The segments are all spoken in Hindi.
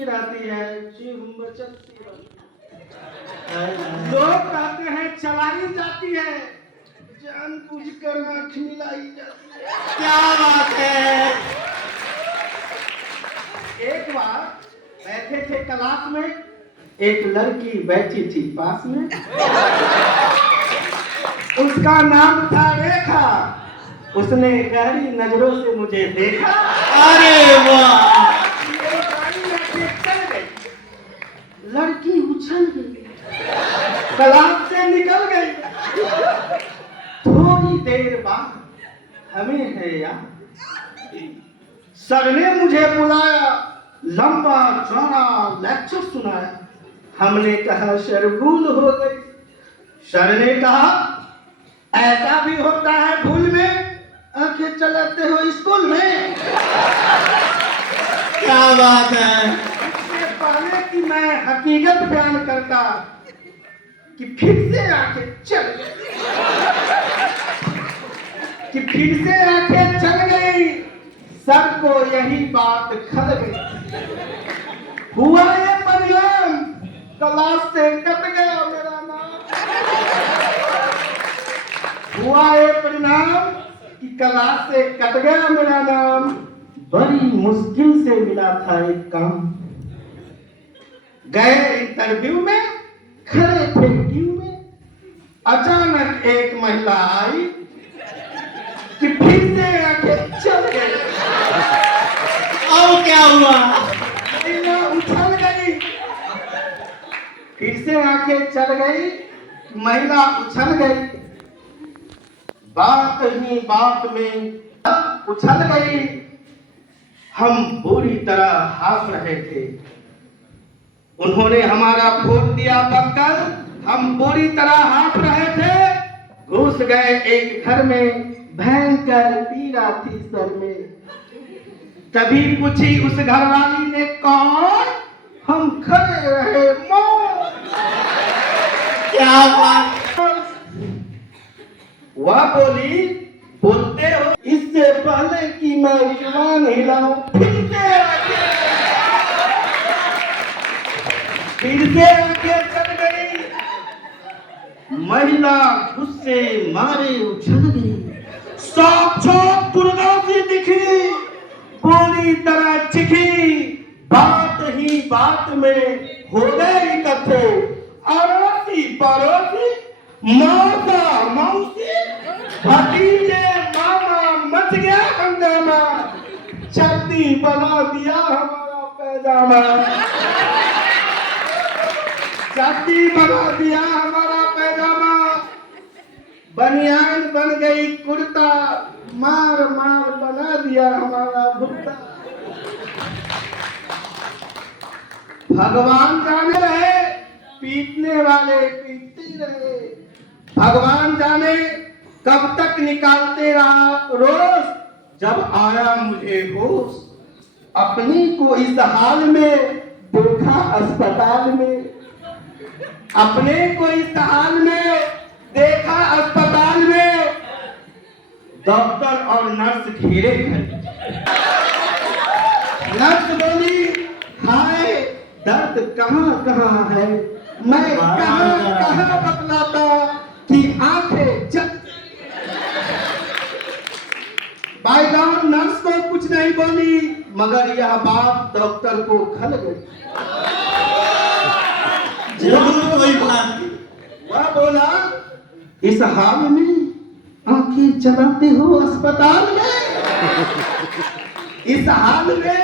चलती रहती है, जीभ मचलती रहती है। लोग कहते हैं चलाई जाती है, जानबूझकर आँख मिलाई जाती है। क्या बात है। एक बार बैठे थे क्लास में, एक लड़की बैठी थी पास में, उसका नाम था रेखा। उसने गहरी नजरों से मुझे देखा। अरे वाह। चल गई, लड़की उछल गई, क्लास से निकल गई। थोड़ी देर बाद हमें है याद, सर ने मुझे बुलाया, लंबा चौड़ा लेक्चर सुनाया। हमने कहा सर भूल हो गई। सर ने कहा ऐसा भी होता है भूल में, आंखें चलाते हो स्कूल में। क्या बात है। इससे पहले कि मैं हकीकत बयान करता कि फिर से आंखें चल गई, कि फिर से आंखें चल गई, सबको यही बात खल गई। हुआ ये परिणाम, क्लास से कट गया मेरा नाम। हुआ ये परिणाम कि क्लास से कट गया मेरा नाम। बड़ी मुश्किल से मिला था एक काम। गए इंटरव्यू में, खड़े थे क्यू में, अचानक एक महिला आई कि फिर से आंखें चल गई। और क्या हुआ। महिला उछल गई, फिर से आंखें चल गई, महिला उछल गई। बात ही बात में उछल गई। हम बुरी तरह हाफ रहे थे, उन्होंने हमारा फोन दिया बंकर। हम बुरी तरह हाफ रहे थे। घुस गए एक घर में, भयंकर पीड़ा थी सर में। तभी पूछी उस घरवाली ने कौन, हम खड़े रहे मौन। क्या बात। वह बोली बोलते हो इससे पहले कि मैं जुबान हिलाऊं, फिर से आंखें चल गई। महिला गुस्से मारे उछल गई। साक्षात दुर्गा सी दिखी, पूरी तरह चिखी। बात ही बात में हो गए इकट्ठे, अड़ोसी पड़ोसी, मौसा मौसी, भतीजे मामा, मच गया हंगामा। छत्ती बना दिया हमारा पैजामा, छत्ती बना दिया हमारा पैजामा। बनियान बन गई कुर्ता, मार मार बना दिया हमारा भुट्टा। भगवान जाने रहे, पीटने वाले पीटते रहे। भगवान जाने कब तक निकालते रहा रोज। जब आया मुझे होश, अपनी को इस हाल में देखा अस्पताल में। अपने को इस हाल में देखा अस्पताल में। डॉक्टर और नर्स घेरे खड़े। नर्स बोली हाय दर्द कहाँ कहाँ है, मैं कहाँ कहाँ बतलाता कि आंखें चल। बाय गॉड नर्स को कुछ नहीं बोली, मगर यह बात डॉक्टर को खल गई। जरूर कोई बात। वह बोला इस हाल में आंखें चलाते हो अस्पताल में, इस हाल में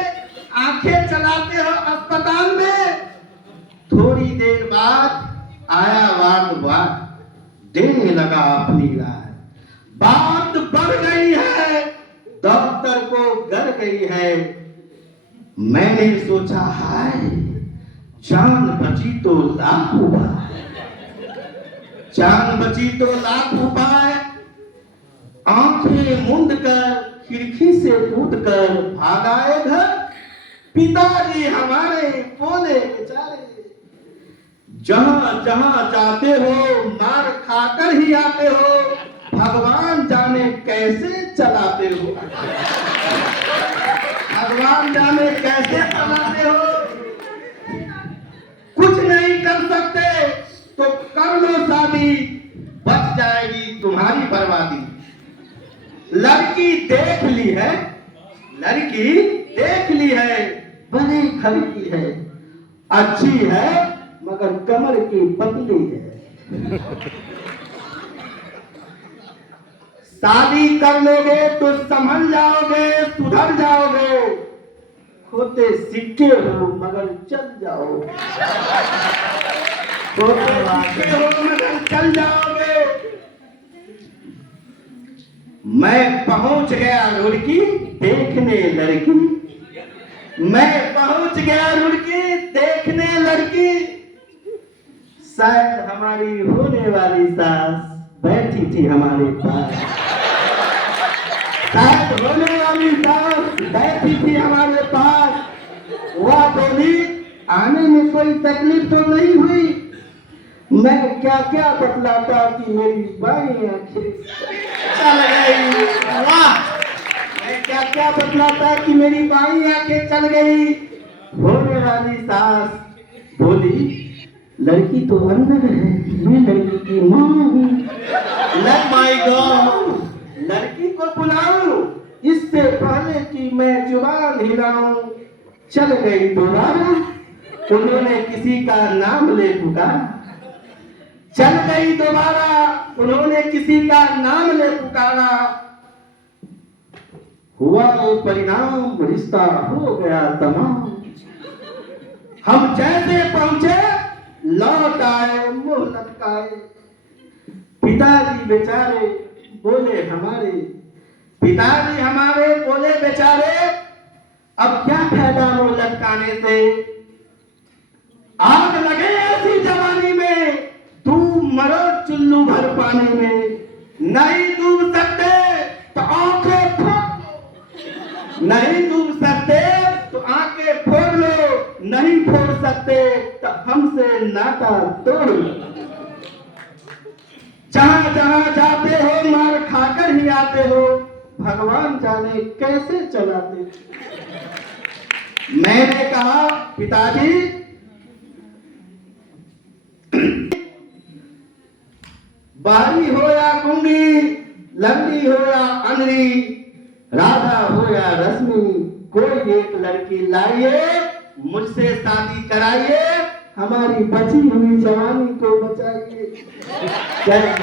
आंखें चलाते हो अस्पताल में। थोड़ी देर बाद आया वार्ड देने लगा अपनी राय। बात बढ़ गई है, डॉक्टर को गर गई है। मैंने सोचा हाय जान बची तो लाख उपाय, जान बची तो लाख उपाय। आंखें मूंद कर खिड़की से कूद कर भाग आए घर। पिताजी हमारे बोले बेचारे, जहां जहां जाते हो मार खाकर ही आते हो, भगवान जाने कैसे चलाते हो, भगवान जाने कैसे चलाते हो। लड़की देख ली है, लड़की देख ली है, बड़े घर की है, अच्छी है मगर कमर की पतली है। शादी कर लोगे तो संभल जाओगे, सुधर जाओगे, होते सिक्के हो मगर चल जाओ, होते सिक्के हो मगर चल जाओगे। मैं पहुंच गया रुड़की देखने लड़की, मैं पहुंच गया रुड़की देखने लड़की। शायद हमारी होने वाली सास बैठी थी हमारे पास, शायद होने वाली सास बैठी थी हमारे पास। वह बोली आने में कोई तकलीफ तो नहीं हुई। मैं क्या क्या बतलाता कि मेरी बाई आंखें चल गई। वाह, मैं क्या क्या बतलाता कि मेरी बाई आंखें चल गई। होने वाली सास बोली लड़की तो अंदर है, मैं लड़की की माँ हूँ। माय गॉड, लड़की को बुलाऊं इससे पहले कि मैं जुबान हिलाऊं। चल गई दोबारा, उन्होंने किसी का नाम ले पुकारा। चल गई दोबारा, उन्होंने किसी का नाम ले पुकारा। हुआ वो परिणाम, रिश्ता हो गया तमाम। हम जैसे पहुंचे लौट आए मुंह लटकाए। पिताजी बेचारे बोले हमारे, पिताजी हमारे बोले बेचारे अब क्या फायदा वो लटकाने से। आग लगे ऐसी जवानी में, तुम मरो चुल्लू भर पानी में। नहीं डूब सकते तो आंखें फोड़ लो, नहीं डूब सकते तो आंखें फोड़ लो, नहीं फोड़ सकते तो हमसे नाता तोड़ लो। जहां जहां जाते हो मार खाकर ही आते हो, भगवान जाने कैसे चलाते। मैंने कहा पिताजी बारी हो या गुंडी, लंबी हो या अनरी, राधा हो या रश्मि, कोई एक लड़की लाइए मुझसे शादी कराइए, हमारी बची हुई जवानी को बचाइए। जय